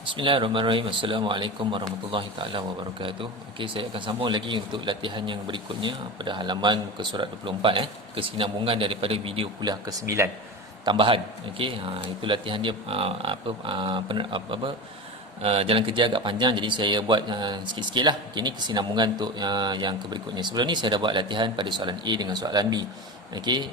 Bismillahirrahmanirrahim. Assalamualaikum warahmatullahi taala wabarakatuh. Okey, saya akan sambung lagi untuk latihan yang berikutnya pada halaman muka surat 24 kesinambungan daripada video kuliah ke-9 tambahan. Okey, itu latihan dia jalan kerja agak panjang, jadi saya buat sikit-sikit lah. Okay, ini kesinambungan untuk yang berikutnya. Sebelum ni saya dah buat latihan pada soalan A dengan soalan B. Okey,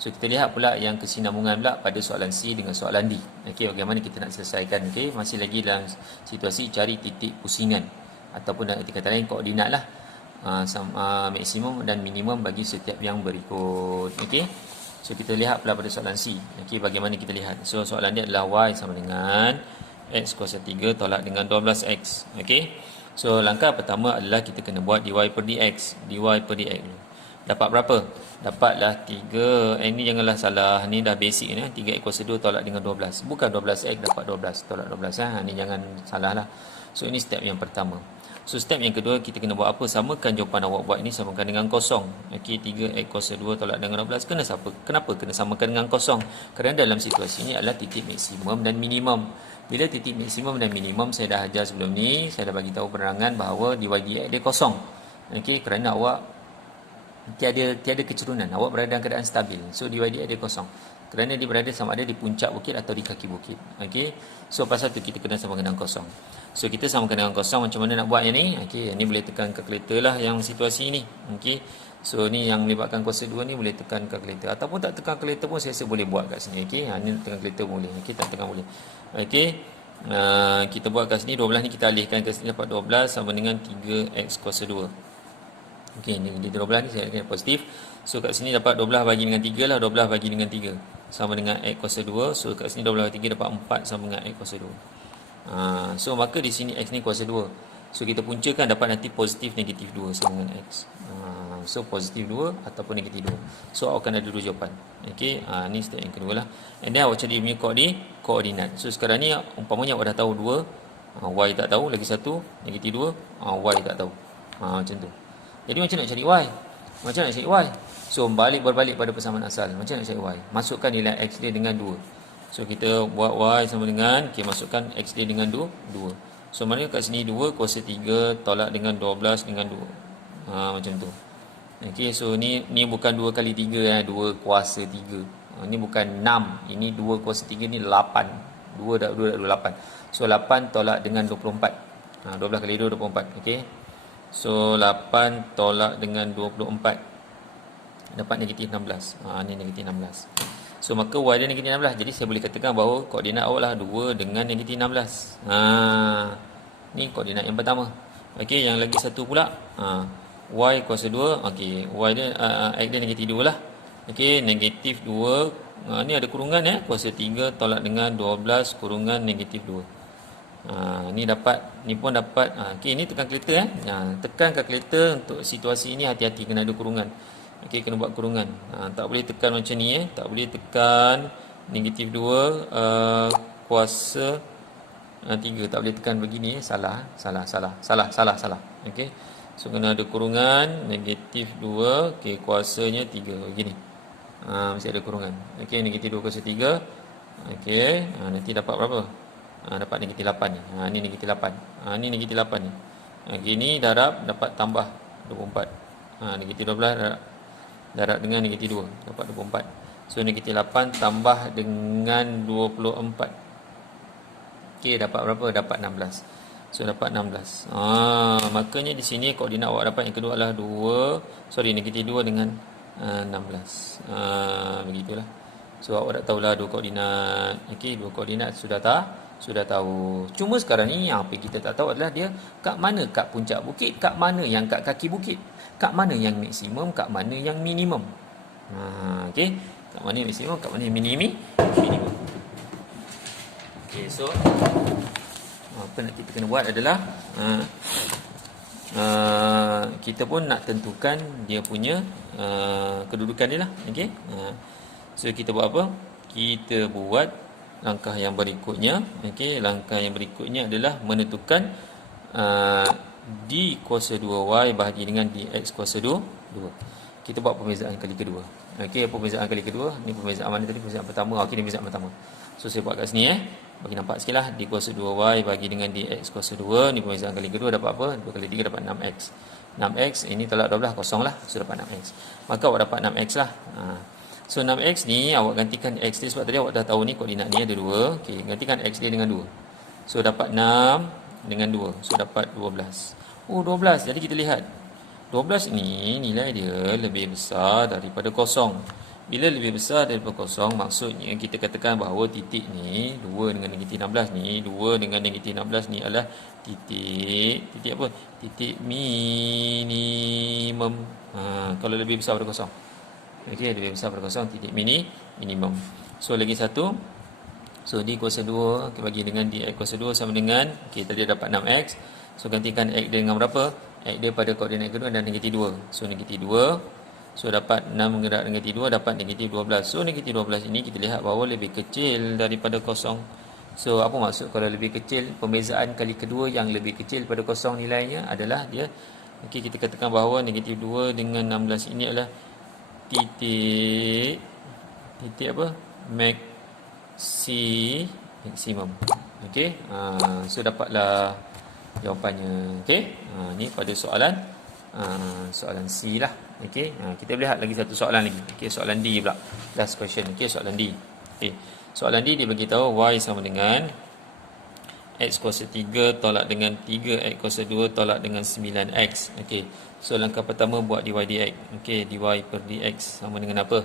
so kita lihat pula yang kesinambungan pula pada soalan C dengan soalan D. Okey, bagaimana kita nak selesaikan. Okey, masih lagi dalam situasi cari titik pusingan ataupun dalam kata lain koordinat lah, maksimum dan minimum bagi setiap yang berikut. Okey, so kita lihat pula pada soalan C. Okey, bagaimana kita lihat. So soalan dia adalah y sama dengan x kuasa 3 tolak dengan 12x. Okey, so langkah pertama adalah kita kena buat dy per dx. dy per dx dulu. Dapat berapa? Dapatlah 3. Ini janganlah salah. Ni dah basic ni. 3x kuasa 2 tolak dengan 12. Bukan 12x dapat 12 tolak 12. Ni jangan salah lah. So ini step yang pertama. So step yang kedua, kita kena buat apa? Samakan jawapan awak buat ni samakan dengan kosong. Okey, 3x kuasa 2 tolak dengan 12. Kenapa kena samakan dengan kosong? Kerana dalam situasi ini adalah titik maksimum dan minimum. Bila titik maksimum dan minimum, saya dah ajar sebelum ni, saya dah bagi tahu penerangan bahawa dy dx dia kosong. Okey, kerana awak tiada keturunan, awak berada dalam keadaan stabil. So dy dx dia kosong kerana dia berada sama ada di puncak bukit atau di kaki bukit. Okey, so pasal tu kita kena samakan dengan kosong. So kita samakan dengan kosong. Macam mana nak buatnya ni? Okey, ni boleh tekan kalkulator lah yang situasi ni. Okey, so ni yang melibatkan kuasa 2 ni boleh tekan kalkulator, ataupun tak tekan kalkulator pun saya rasa boleh buat kat sini. Okey, ni tekan kalkulator boleh. Okey, tak tekan boleh. Okey, kita buat kat sini 12 ni kita alihkan ke sini, dapat 12 sama dengan 3x kuasa 2. Okey, ni di 12 ni saya akan positif. So kat sini dapat 12 bagi dengan 3 lah. 12 bagi dengan 3 sama dengan x kuasa 2. So kat sini 12 bagi 3 dapat 4 sama dengan x kuasa 2. So maka di sini x ni kuasa 2. So kita puncakan dapat nanti positif negatif 2 sama dengan x. So positif 2 ataupun negatif 2. So awak akan ada dua jawapan. Okey, ni step yang kedua lah. And then awak cari punya koordinat. So sekarang ni umpamanya awak dah tahu 2, y tak tahu, lagi satu negatif 2, y tak tahu. Macam tu. Jadi macam nak cari y? Macam nak cari y? So berbalik pada persamaan asal. Macam nak cari y? Masukkan nilai x dia dengan 2. So kita buat y sama dengan, masukkan x dia dengan 2. So maknanya kat sini 2 kuasa 3 tolak dengan 12 dengan 2. Macam tu. Okey, so ni bukan 2 kali 3 2 kuasa 3. Ni bukan 6. Ini 2 kuasa 3 ni 8. 2 dah 8. So 8 tolak dengan 24. 12 kali 2 24. Okey. So 8 tolak dengan 24 dapat negatif 16. Ni negatif 16. So maka y dia negatif 16. Jadi saya boleh katakan bahawa koordinat awak lah 2 dengan negatif 16. Ni koordinat yang pertama. Okey, yang lagi satu pula, y kuasa 2. Okey, y dia x dia negatif 2 lah. Okey, negatif 2. Ni ada kurungan kuasa 3 tolak dengan 12 kurungan negatif 2. Ni dapat, ni pun dapat. Okey, ni tekan kalkulator tekan kalkulator untuk situasi ini, hati-hati kena ada kurungan. Okey, kena buat kurungan. Tak boleh tekan macam ni tak boleh tekan negatif 2 kuasa 3, tak boleh tekan begini. Salah. Okey, so kena ada kurungan negatif 2, okey, kuasanya 3 begini. Mesti ada kurungan. Okey, negatif 2 kuasa 3. Okey, nanti dapat berapa? Dapat negatif 8 ni. Ni negatif 8. Ni negatif 8 ni. Okey, ni darab dapat tambah 24. Negatif 12 darab dengan negatif 2 dapat 24. So negatif 8 tambah dengan 24. Okey, dapat berapa? Dapat 16. So dapat 16. Makanya di sini koordinat awak dapat yang kedua adalah negatif 2 dengan 16. Begitulah. So awak dah tahulah dua koordinat. Okey, dua koordinat sudah tahu. Cuma sekarang ni apa kita tak tahu adalah dia kat mana kat puncak bukit, kat mana yang kat kaki bukit, kat mana yang maksimum, kat mana yang minimum. Okey, kat mana yang maksimum, kat mana yang minimum. Okey, so apa nak kita kena buat adalah kita pun nak tentukan dia punya kedudukan dia lah. Okey, so kita buat apa? Kita buat langkah yang berikutnya. Okey, langkah yang berikutnya adalah menentukan d kuasa 2y bahagi dengan dx kuasa 2. Kita buat perbezaan kali kedua. Okey, perbezaan kali kedua. Ni perbezaan mana tadi? Perbezaan pertama. Okey, ni perbezaan pertama. So saya buat kat sini bagi nampak sikit lah, D kuasa 2Y bagi dengan DX kuasa 2, ni perbezaan kali kedua dapat apa? 2 kali 3 dapat 6X. 6X, ini tolak 12, kosong lah, so dapat 6X. Maka awak dapat 6X lah. So 6X ni awak gantikan X dia, sebab tadi awak dah tahu ni koordinat ni ada 2. Okay, gantikan X dia dengan 2. So dapat 6 dengan 2, so dapat 12. Oh 12, jadi kita lihat 12 ni nilai dia lebih besar daripada kosong. Bila lebih besar daripada kosong, maksudnya kita katakan bahawa titik ni 2 dengan negatif 16 ni, 2 dengan negatif 16 ni adalah titik apa? Titik minimum. Kalau lebih besar daripada kosong. Okey, lebih besar daripada kosong, titik minimum. So lagi satu. So D kuasa 2 bagi dengan D kuasa 2 sama dengan, okey, tadi dapat 6X. So gantikan X dia dengan berapa? X dia pada koordinat kedua dan negatif 2. So negatif 2. So dapat 6 menggerak negatif 2, dapat negatif 12. So negatif 12 ini kita lihat bahawa lebih kecil daripada kosong. So apa maksud kalau lebih kecil? Pembezaan kali kedua yang lebih kecil pada kosong nilainya adalah dia, okey, kita katakan bahawa negatif 2 dengan 16 ini adalah titik apa? Maksimum. Okey. So dapatlah jawapannya. Okey. Ni pada soalan C lah. Okey. Kita lihat lagi satu soalan lagi. Okey, soalan D pula. Last question. Okey, soalan D. Okey. Soalan D dia bagi tahu Y sama dengan X kuasa 3 tolak dengan 3, X kuasa 2 tolak dengan 9X. Okey. So langkah pertama buat dy dx. Okey, dy per dx sama dengan apa?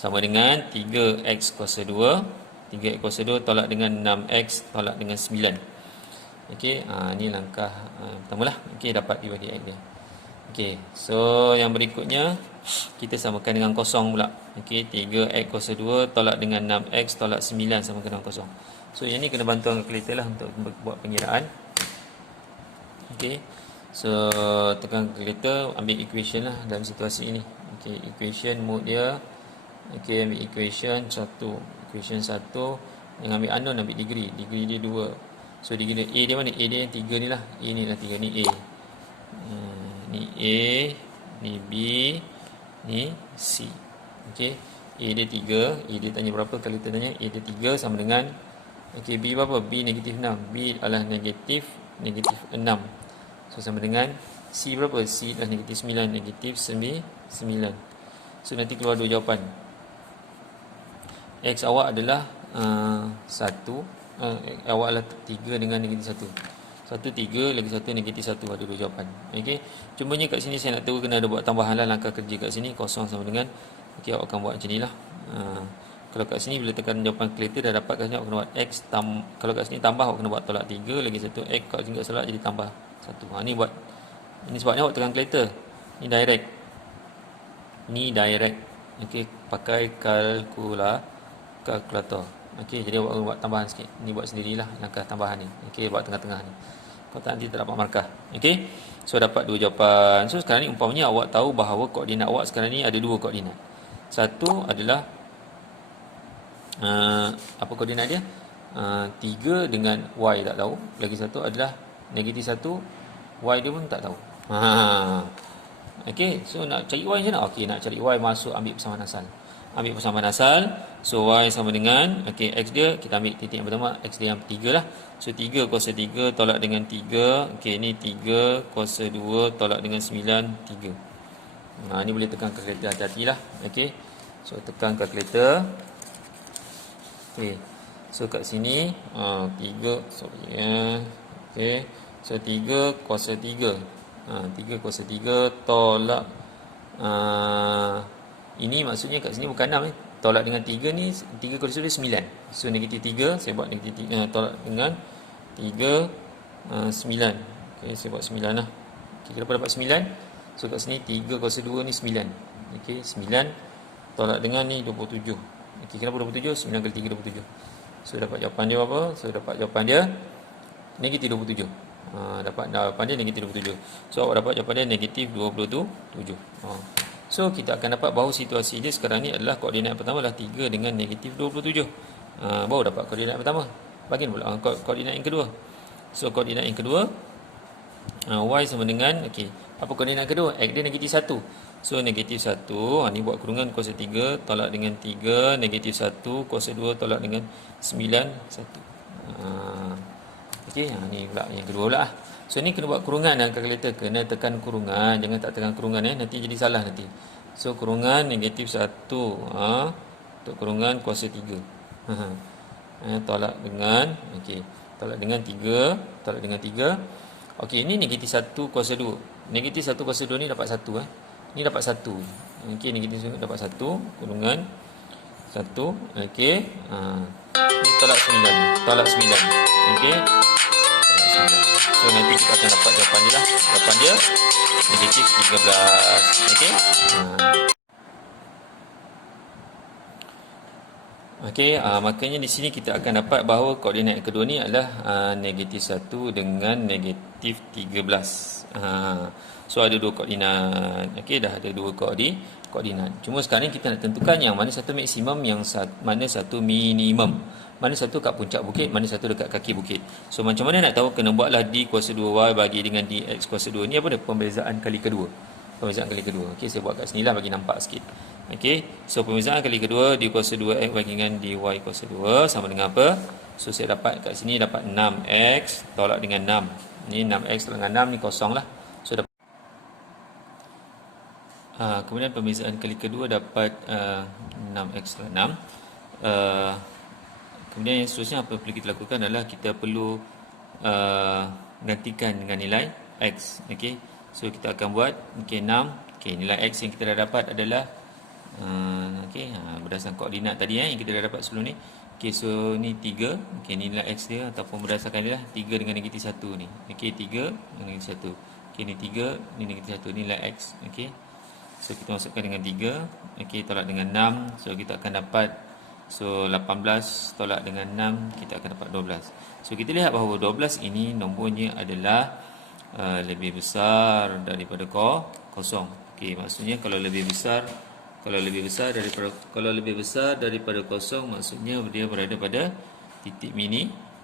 Sama dengan 3x kuasa 2. 3x kuasa 2 tolak dengan 6x tolak dengan 9. Okey, ni langkah pertamalah. Okey, dapat dy dx dia. Okey, so yang berikutnya kita samakan dengan kosong pula. Okey, 3x kuasa 2 tolak dengan 6x tolak 9 sama dengan kosong. So yang ni kena bantuan kalkulator lah untuk buat pengiraan. Okey. So tekan kalkulator, ambil equation lah dalam situasi ini. Okey, equation mode dia. Okey, ambil equation 1. Equation 1 yang ambil unknown, ambil degree. Degree dia 2. So degree A dia mana? A dia yang 3 ni lah. A ni lah 3 ni A. Ni A, ni B, ni C. Okey, A dia 3. A dia tanya berapa? Kalau kita tanya A dia 3 sama dengan, okey, B berapa? B negatif 6. B adalah negatif 6. So sama dengan C berapa? C adalah negatif 9. Negatif 9. So nanti keluar dua jawapan. X awak adalah 1. Awak adalah 3 dengan negatif 1. 1 3 lagi 1 negatif 1, ada dua jawapan. Okey. Cumanya kat sini saya nak tahu kena ada buat tambahan lah langkah kerja kat sini. Kosong sama dengan, okey, awak akan buat macam ni lah. Kalau kat sini bila tekan jawapan kalkulator dah dapat kat sini, awak kena buat X kalau kat sini tambah, awak kena buat tolak 3 lagi 1 X. Kalau sini tak salah jadi tambah 1. Ni buat, ini sebabnya awak tekan kalkulator. Ni direct. Okey, pakai kalkulator. Okey, jadi awak buat tambahan sikit. Ni buat sendirilah langkah tambahan ni. Okey, buat tengah-tengah ni. Kau tak nanti tak dapat markah. Okey. So dapat dua jawapan. So sekarang ni umpamanya awak tahu bahawa koordinat awak sekarang ni ada dua koordinat. Satu adalah apa koordinat dia? 3 dengan Y tak tahu. Lagi satu adalah negatif 1, Y dia pun tak tahu. Okey, so nak cari Y macam mana? Okey, nak cari Y masuk ambil persamaan asal. Ambil persamaan asal. So Y sama dengan, okey, X dia kita ambil titik yang pertama, X dia yang 3 lah. So 3 kuasa 3 tolak dengan 3. Okey, ni 3 kuasa 2 tolak dengan 9, 3. Ni boleh tekan kalkulator, hati-hatilah. Okey. So tekan kalkulator. Okey. So kat sini 3 okey. So 3 kuasa 3. 3 kuasa 3 tolak ini maksudnya kat sini bukan 6 Tolak dengan 3 ni, 3 kuasa 2 9. So negatif 3 saya buat negatif 3, tolak dengan 3 9. Okey, saya buat 9 lah. Okey, kenapa dapat 9? So kat sini 3 kuasa 2 ni 9. Okey, 9 tolak dengan ni 27. Okey, kenapa 27? 9 kali 3 27. So dapat jawapan dia apa? So dapat jawapan dia negatif 27. Dapat jawapan dia negatif 27. So awak dapat jawapan dia negatif 27. So kita akan dapat bahawa situasi dia sekarang ni adalah koordinat pertama adalah 3 dengan negatif 27. Baru dapat koordinat pertama. Bagian pula koordinat yang kedua. So koordinat yang kedua Y sama dengan, okey, apa koordinat kedua? X dia negatif 1. So negatif 1, ni buat kurungan kuasa 3 tolak dengan 3, negatif 1 kuasa 2 tolak dengan 9, 1. Okey, ni pula yang kedua pula. So ni kena buat kurungan dalam kalkulator, kena tekan kurungan, jangan tak tekan kurungan nanti jadi salah nanti. So kurungan negatif 1 untuk kurungan kuasa 3. Tolak dengan tolak dengan 3, tolak dengan 3. Okey, ini negatif 1 kuasa 2. Negatif 1 kuasa 2 ni dapat 1 Ni dapat 1. Okey, negatif 1 dapat 1 kurungan 1. Okey. Ni tolak 9. Tolak 9. Okey. So nanti kita akan dapat jawapan dia lah. Jawapan dia negatif 13. Okey. Okey, makanya di sini kita akan dapat bahawa koordinat yang kedua ni adalah negatif 1 dengan negatif 13. So ada dua koordinat. Okey, dah ada dua koordinat. Cuma sekarang kita nak tentukan yang mana satu maksimum, yang mana satu minimum. Mana satu kat puncak bukit, mana satu dekat kaki bukit. So macam mana nak tahu? Kena buatlah D kuasa 2Y bagi dengan DX kuasa 2. Ni apa dia? Pembezaan kali kedua. Pembezaan kali kedua. Okey, saya buat kat sini lah bagi nampak sikit. Okey, so pembezaan kali kedua D kuasa 2X bagi dengan DY kuasa 2 sama dengan apa? So saya dapat kat sini dapat 6X tolak dengan 6. Ni 6X tolak dengan 6 ni kosong lah. So dapat kemudian pembezaan kali kedua dapat 6X tolak 6. Kemudian yang seterusnya apa yang perlu kita lakukan adalah kita perlu gantikan dengan nilai X. Okey, so kita akan buat 6. Okey, nilai X yang kita dah dapat adalah berdasarkan koordinat tadi yang kita dah dapat sebelum ni. Okey, so ni 3. Okey, ni nilai X dia ataupun berdasarkan dia lah 3 dengan negatif 1 ni. Okey, 3 dengan negatif 1. Okey, ni 3, ni negatif 1, ni nilai X. Okey, so kita masukkan dengan 3. Okey, tolak dengan 6. So kita akan dapat 18 tolak dengan 6, kita akan dapat 12. So kita lihat bahawa 12 ini nombornya adalah lebih besar daripada kosong. Okey, maksudnya kalau lebih besar daripada kosong, maksudnya dia berada pada titik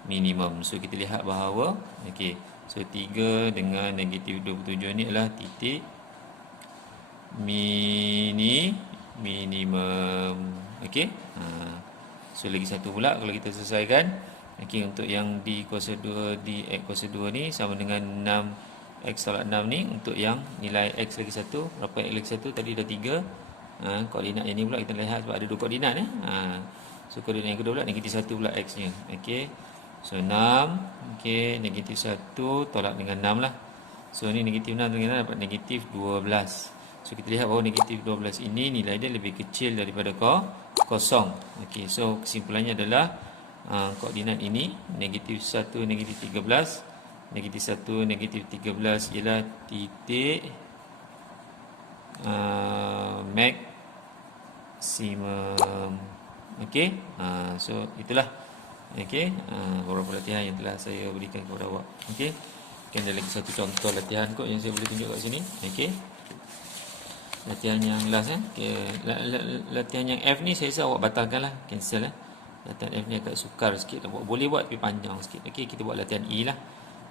minimum. So kita lihat bahawa so 3 dengan negatif 27 ni adalah titik minimum. Okey. So lagi satu pula kalau kita selesaikan. Okey, untuk yang D kuasa 2 DX kuasa 2 ni sama dengan 6X tolak 6 ni, untuk yang nilai X lagi satu, berapa X lagi satu tadi dah 3. Koordinat yang ni pula kita lihat sebab ada dua koordinat So koordinat yang kedua pula negatif 1 pula X nya. Okey. So 6. Okey, negatif 1 tolak dengan 6 lah. So ni negatif 6 dengan 6 dapat negatif 12. So kita lihat bahawa negatif 12 ini nilai dia lebih kecil daripada kosong. Okey, so kesimpulannya adalah koordinat ini negatif 1 negatif 13, negatif 1 negatif 13 ialah titik maksimum. Okey, so itulah beberapa latihan yang telah saya berikan kepada awak. Okey, ada lagi satu contoh latihan kot yang saya boleh tunjuk kat sini. Okey, latihan yang last latihan yang F ni saya rasa awak batalkan lah, cancel latihan F ni agak sukar sikit, boleh buat tapi panjang sikit. Okey, kita buat latihan E lah.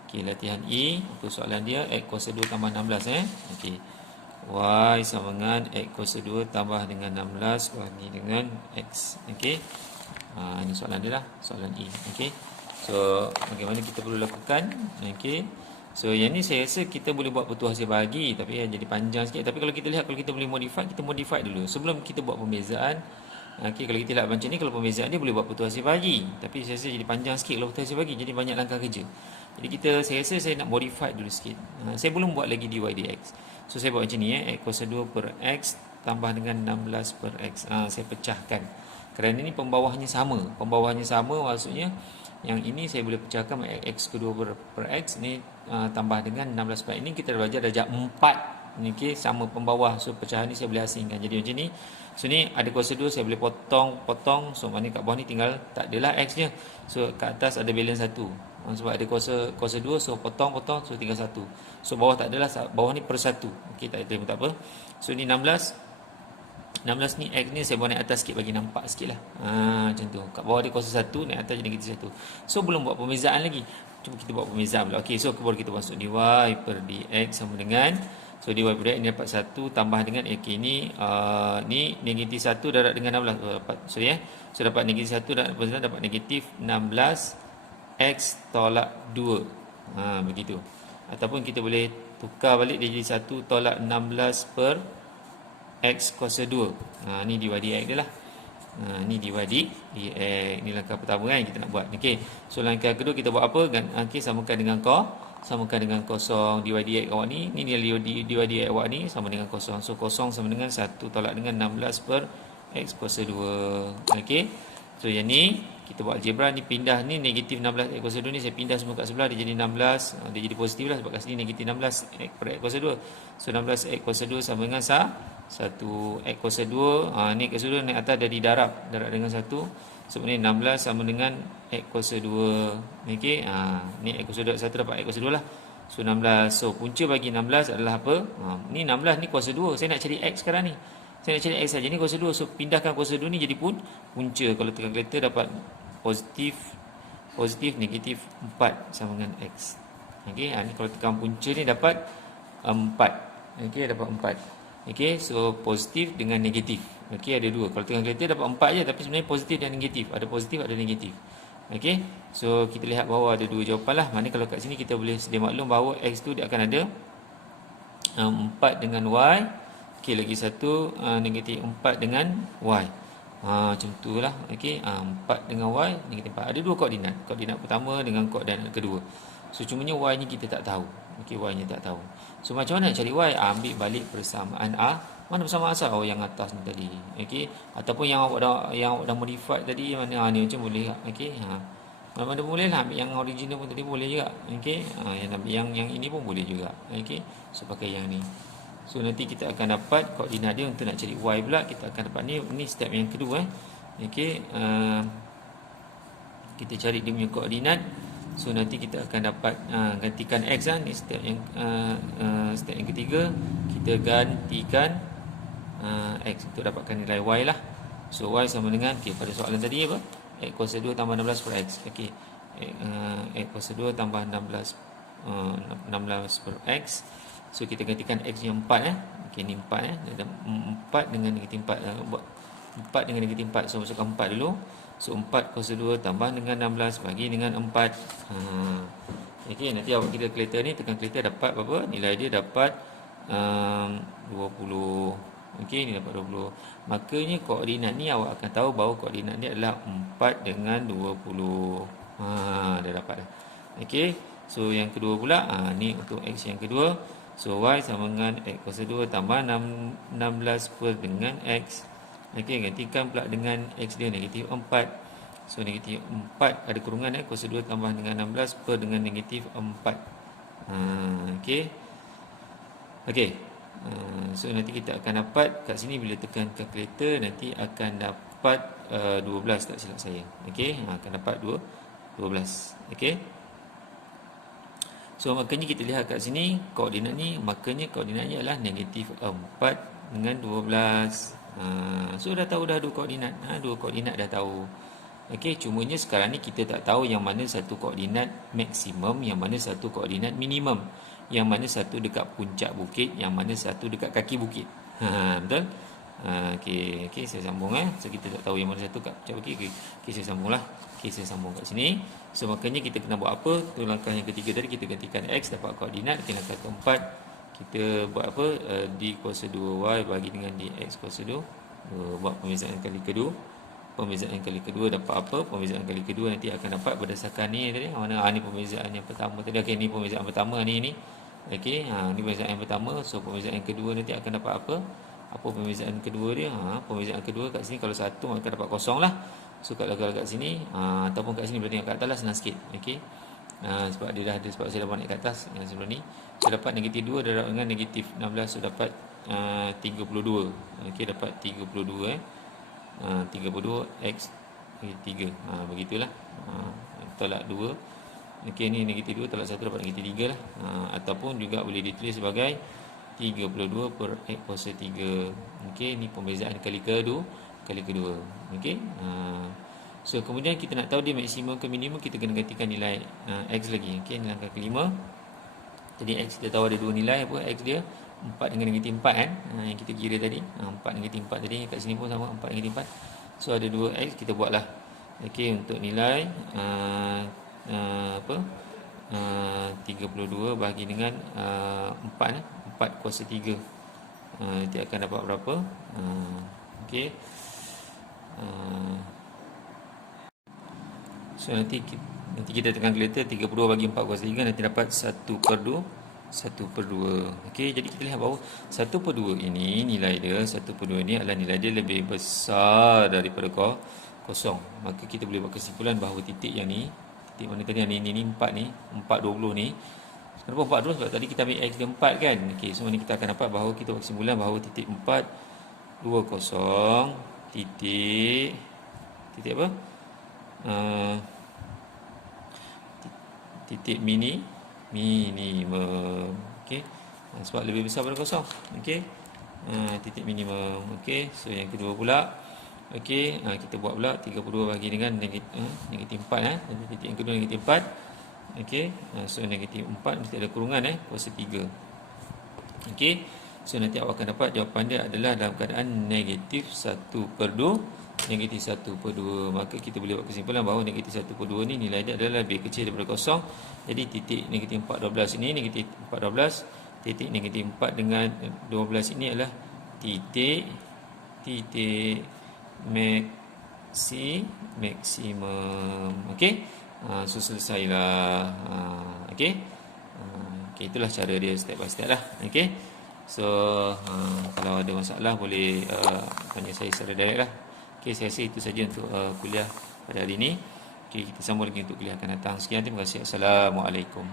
Okey, latihan E untuk soalan dia X kuasa 2 tambah 16 Okey, Y sama dengan X kuasa 2 tambah dengan 16 bagi dengan X. Okey, ini soalan dia lah, soalan E. Okey, so bagaimana kita perlu lakukan? Okey, so yang ni saya rasa kita boleh buat petua hasil bahagi, tapi jadi panjang sikit. Tapi kalau kita lihat, kalau kita boleh modify, kita modify dulu sebelum kita buat pembezaan. Okey, kalau kita lihat macam ni, kalau pembezaan dia boleh buat petua hasil bahagi, tapi saya rasa jadi panjang sikit kalau petua hasil bahagi, jadi banyak langkah kerja. Jadi saya rasa saya nak modify dulu sikit. Saya belum buat lagi dy dx. So saya buat macam ni X kuasa 2 per X tambah dengan 16 per X. Saya pecahkan. Kerana ini pembawahnya sama. Pembawahnya sama maksudnya yang ini saya boleh pecahkan X kedua per X ni tambah dengan 16 per X. Ini kita belajar darjah 4. Okey, sama pembawah. So pecahan ni saya boleh asingkan. Jadi macam ni. So ni ada kuasa 2 saya boleh potong. So maknanya kat bawah ni tinggal tak adalah X je. So kat atas ada balance 1. Sebab ada kuasa 2, so potong, so tinggal 1. So bawah tak adalah, bawah ni per 1. Okey, tak ada, tak apa. So ni 16 ni X ni saya buat naik atas sikit bagi nampak sikit lah. Macam tu. Kat bawah dia kuasa 1, naik atas jadi negatif 1. So belum buat pembezaan lagi. Cuba kita buat pembezaan pula. Okey, so baru kita masuk dy per dx sama dengan, so dy per dx ni dapat 1 tambah dengan ni negatif 1 darab dengan 16 dapat. So dapat negatif 1 dapat negatif 16 X tolak 2. Begitu. Ataupun kita boleh tukar balik dia jadi 1 tolak 16 per X kuasa 2. Ni dy dx dia lah. Ni dy dx. Ni langkah pertama kan kita nak buat. Okey. So langkah kedua kita buat apa? Okey, samakan dengan kosong dy dx awak ni. Ni nilai dy dx awak ni sama dengan kosong. So kosong sama dengan 1 tolak dengan 16 per X kuasa 2. Okey. So yang ni kita buat algebra ni, pindah ni negatif 16 X kuasa 2 ni saya pindah semua kat sebelah, dia jadi 16. Dia jadi positif lah sebab kat sini negatif 16 X per X kuasa 2. So 16 X kuasa 2 sama dengan 1 X kuasa 2. Ni X kuasa 2 naik atas dari darab dengan 1. Sebenarnya 16 sama dengan X kuasa 2. Okey. Ni X kuasa 2 1 dapat X kuasa 2 lah. So 16. So punca bagi 16 adalah apa? Ni 16 ni kuasa 2. Saya nak cari X sekarang ni. Saya nak cari X saja. Ni kuasa 2. So pindahkan kuasa 2 ni jadi punca. Kalau tekan kalkulator dapat positif negatif 4 sama dengan X. Okey, ni kalau tekan punca ni dapat 4. Okey, dapat 4. Okey, so positif dengan negatif. Okey, ada 2. Kalau tekan kalkulator dapat 4 je, tapi sebenarnya positif dan negatif. Ada positif, ada negatif. Okey, so kita lihat bawah ada 2 jawapan lah. Mana kalau kat sini kita boleh sedia maklum bahawa X tu dia akan ada 4 dengan Y. Okey, lagi satu negatif 4 dengan Y. Macam tu lah. Okey, 4 dengan Y negatif 4. Ada 2 koordinat. Koordinat pertama dengan koordinat kedua. So cumanya Y ni kita tak tahu. Okey, Y ni tak tahu. So macam mana nak cari Y? Ambil balik persamaan A. Mana persamaan asal? Yang atas ni tadi. Okey, ataupun yang awak dah modify tadi, mana ni macam boleh. Okey, mana boleh lah. Ambil yang original pun tadi boleh juga. Okey, yang ini pun boleh juga. Okey, so pakai yang ni. So nanti kita akan dapat koordinat dia. Untuk nak cari Y pula kita akan dapat ni step yang kedua. Okey, kita cari dia punya koordinat. So nanti kita akan dapat gantikan X lah. Ni step yang ketiga. Kita gantikan X untuk dapatkan nilai Y lah. So Y sama dengan, pada soalan tadi apa? X kuasa 2 tambah 16 per X. Okey, X kuasa 2 tambah 16 per X. So kita gantikan X yang 4. Okey, ni 4 ada 4 dengan negatif 4. Buat 4 dengan negatif 4. So masukkan 4 dulu. So 4 kuasa 2 tambah dengan 16 bagi dengan 4. Okey, nanti awak kita kalkulator ni, tekan kalkulator dapat berapa? Nilai dia dapat 20. Okey, ni dapat 20. Makanya koordinat ni awak akan tahu bahawa koordinat ni adalah 4 dengan 20. Dah dapat dah. Okey, so yang kedua pula, ni untuk X yang kedua. So Y sama dengan X kuasa 2 tambah 16 per dengan X. Okey, gantikan pula dengan X dia negatif 4. So negatif 4 ada kurungan kuasa 2 tambah dengan 16 per dengan negatif 4. Okey. Okey. So nanti kita akan dapat kat sini bila tekan kalkulator nanti akan dapat 12 tak silap saya. Okey, akan dapat 12. Okey. So makanya kita lihat kat sini koordinat ni, makanya koordinatnya adalah negatif 4 dengan 12. So dah tahu dah 2 koordinat. 2 koordinat dah tahu. Okey, cumanya sekarang ni kita tak tahu yang mana satu koordinat maksimum, yang mana satu koordinat minimum, yang mana satu dekat puncak bukit, yang mana satu dekat kaki bukit. Betul? Okey, saya sambung So kita tak tahu yang mana satu kat puncak bukit. Okey, saya sambunglah. Okey, saya sambung kat sini. So makanya kita kena buat apa? Tu langkah yang ketiga tadi, kita gantikan X dapat koordinat. Langkah keempat kita buat apa? D kuasa 2Y bagi dengan dx kuasa 2. Buat pembezaan kali kedua. Pembezaan kali kedua dapat apa? Pembezaan kali kedua nanti akan dapat berdasarkan ni tadi. Mana ni pembezaan yang pertama tadi. Okey, ni pembezaan pertama ni. Okey, ni pembezaan yang pertama. So pembezaan yang kedua nanti akan dapat apa? Apa pembezaan kedua dia? Pembezaan kedua kat sini kalau 1 maka dapat kosong lah. So kalau kat sini ataupun kat sini boleh tengok kat atas lah, senang sikit. Okey. Sebab dia dah ada, sebab saya dah buat naik kat atas yang sebelum ni. So dapat negatif 2 darab dengan negatif 16. So dapat 32. Okey, dapat 32 32 X 3. Begitulah. Tolak 2. Okey, ni negatif 2 tolak 1 dapat negatif 3 lah. Ataupun juga boleh ditulis sebagai 32 per X kuasa 3. Okey, ni pembezaan kali kedua. Okey. So kemudian kita nak tahu dia maksimum ke minimum, kita kena gantikan nilai X lagi. Okey, langkah kelima. Jadi X kita tahu ada 2 nilai apa? X dia 4 dengan negatif 4 kan. Yang kita kira tadi. 4 negatif 4 tadi kat sini pun sama 4 negatif 4. So ada 2 X, kita buatlah. Okey, untuk nilai apa 32 bahagi dengan 4 kuasa 3. Nanti akan dapat berapa? Okey. So nanti kita tekan kalkulator, 32 bagi 4 kuasa 3 nanti dapat 1/2. 1/2. Okey, jadi kita lihat bahawa 1/2 ini nilai dia, 1/2 ini adalah nilai dia lebih besar daripada kosong. Maka kita boleh buat kesimpulan bahawa titik yang ni, titik mana tadi yang ni 4 ni, 4/20 ni. Kenapa 4/20? Sebab tadi kita ambil X dia 4 kan. Okey, so ni kita akan dapat bahawa kita buat kesimpulan bahawa titik 420 titik apa? Titik minimum. Okey. Sebab lebih besar daripada kosong. Okey. Titik minimum. Okey. So yang kedua pula, okey, kita buat pula 32 bagi dengan negatif 4 titik yang kedua negatif 4. Okey. So negatif 4 mesti ada kurungan kuasa 3. Okey. So nanti awak akan dapat jawapan dia adalah dalam keadaan negatif 1/2. Negatif 1/2. Maka kita boleh buat kesimpulan bahawa negatif 1/2 ni nilai dia adalah lebih kecil daripada kosong. Jadi titik negatif 4/12 ini, negatif 4/12, titik negatif 4 dengan 12 ini adalah titik maksimum. Okey. So selesailah. Okey. Okey, itulah cara dia step by step lah. Okey. So kalau ada masalah boleh tanya saya secara direct lah. Okey, saya rasa itu saja untuk kuliah pada hari ini. Okey, kita sambung lagi untuk kuliah akan datang. Sekian, terima kasih. Assalamualaikum.